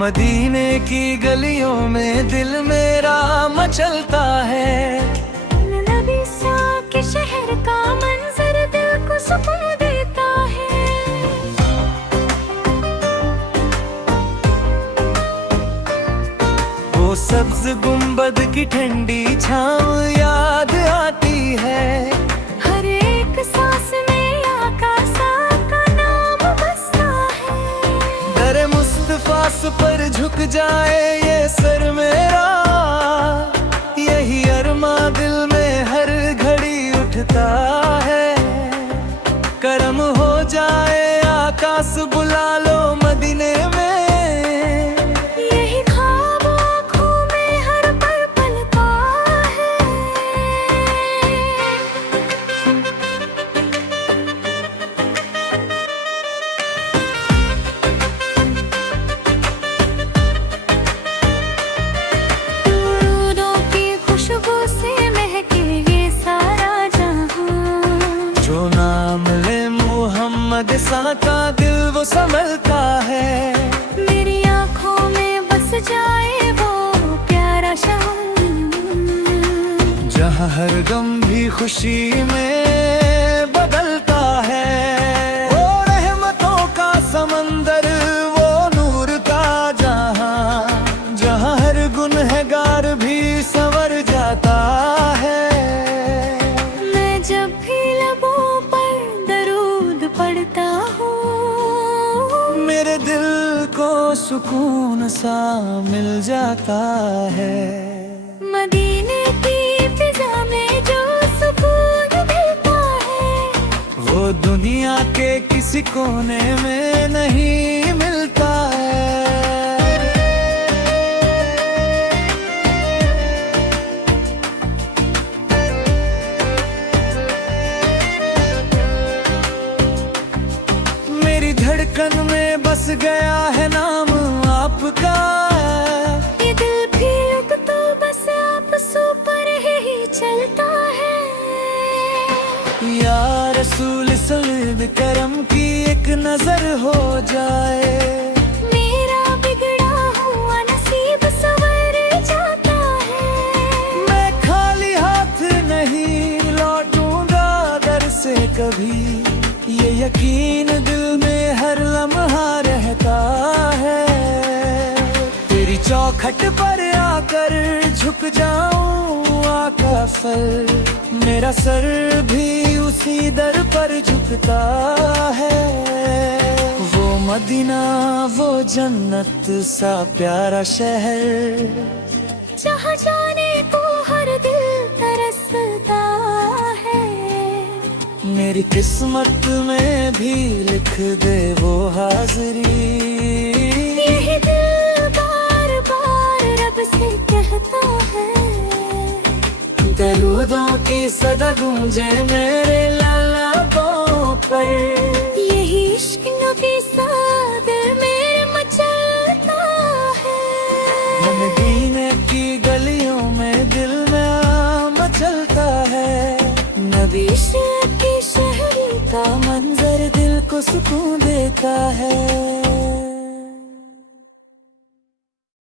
मदीने की गलियों में दिल मेरा मचलता है। नबी सा के शहर का मंजर दिल को सुकून देता है। वो सब्ज गुंबद की ठंडी छाँव याद आती है। हर एक सांस में आका का नाम बसता है। दरे मुस्तफा पर झुक जाए ये सर मेरा, यही अरमा दिल में हर घड़ी उठता है। करम हो जाए आकाश बुला लो मदीने में, यही ख्वाब आँखों में हर पल पलता है। दूरों की खुशबू से महके ये सारा जहां। जो नाम ले मोहम्मद सा का दिल वो संभलता है। मेरी आँखों में बस जाए वो प्यारा शाम, जहाँ हर गम भी खुशी में बदलता है। वो रहमतों का समंदर, वो नूर का जहाँ, जहाँ हर गुनहगार भी संवर जाता है। मैं जब भी लबों पर दरूद पढ़ता हूँ, मेरे दिल को सुकून सा मिल जाता है। मदीने की फिजा में जो सुकून मिलता है, वो दुनिया के किसी कोने में नहीं मिलता है। मेरी धड़कन में बस गया है नाम आपका। ये दिल भी अब तो बस आप सू पर ही चलता है। या रसूल सल्लल्लाहु करम की एक नजर हो जाए, मेरा बिगड़ा हुआ नसीब संवर जाता है। मैं खाली हाथ नहीं लौटूंगा दर से कभी। ये यकीन दिल में हर लम्हा रहता है। तेरी चौखट पर आकर झुक जाऊं आका फल, मेरा सर भी उसी दर पर झुकता है। वो मदीना वो जन्नत सा प्यारा शहर, जहाँ जाने को हर दिल तरसता है। मेरी किस्मत में भी लिख दे वो हाजिरी। यही दिल बार बार रब से कहता है। दरूदों की सदा गूंजे मेरे लबों पर, यही इश्क नबी सा दिल मेरे मचलता है। मदीने की गलियों में दिल में मचलता है। नबी के शहर का मंजर दिल को सुकून देता है।